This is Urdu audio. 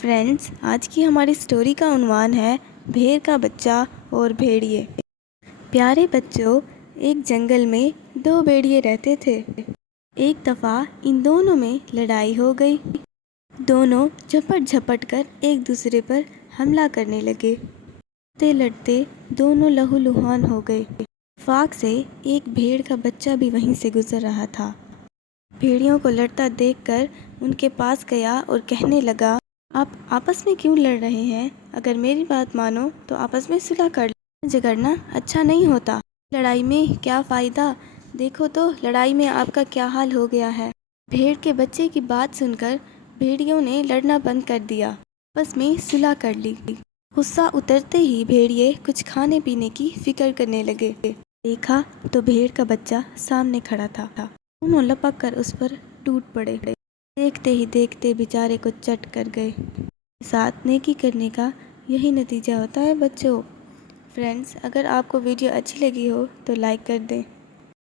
فرینڈز، آج کی ہماری سٹوری کا عنوان ہے بھیڑ کا بچہ اور بھیڑیے۔ پیارے بچوں، ایک جنگل میں دو بھیڑیے رہتے تھے۔ ایک دفعہ ان دونوں میں لڑائی ہو گئی۔ دونوں جھپٹ جھپٹ کر ایک دوسرے پر حملہ کرنے لگے۔ لڑتے لڑتے دونوں لہو لہان ہو گئے۔ اتفاق سے ایک بھیڑ کا بچہ بھی وہیں سے گزر رہا تھا۔ بھیڑیوں کو لڑتا دیکھ کر ان کے پاس گیا اور کہنے لگا، آپ آپس میں کیوں لڑ رہے ہیں؟ اگر میری بات مانو تو آپس میں صلح کر لو۔ جھگڑنا اچھا نہیں ہوتا۔ لڑائی میں کیا فائدہ؟ دیکھو تو لڑائی میں آپ کا کیا حال ہو گیا ہے۔ بھیڑ کے بچے کی بات سن کر بھیڑیوں نے لڑنا بند کر دیا، آپس میں صلح کر لی۔ غصہ اترتے ہی بھیڑیے کچھ کھانے پینے کی فکر کرنے لگے۔ دیکھا تو بھیڑ کا بچہ سامنے کھڑا تھا۔ دونوں لپک کر اس پر ٹوٹ پڑے۔ دیکھتے ہی دیکھتے بیچارے کو چٹ کر گئے۔ ساتھ نیکی کرنے کا یہی نتیجہ ہوتا ہے بچوں۔ فرینڈز، اگر آپ کو ویڈیو اچھی لگی ہو تو لائک کر دیں۔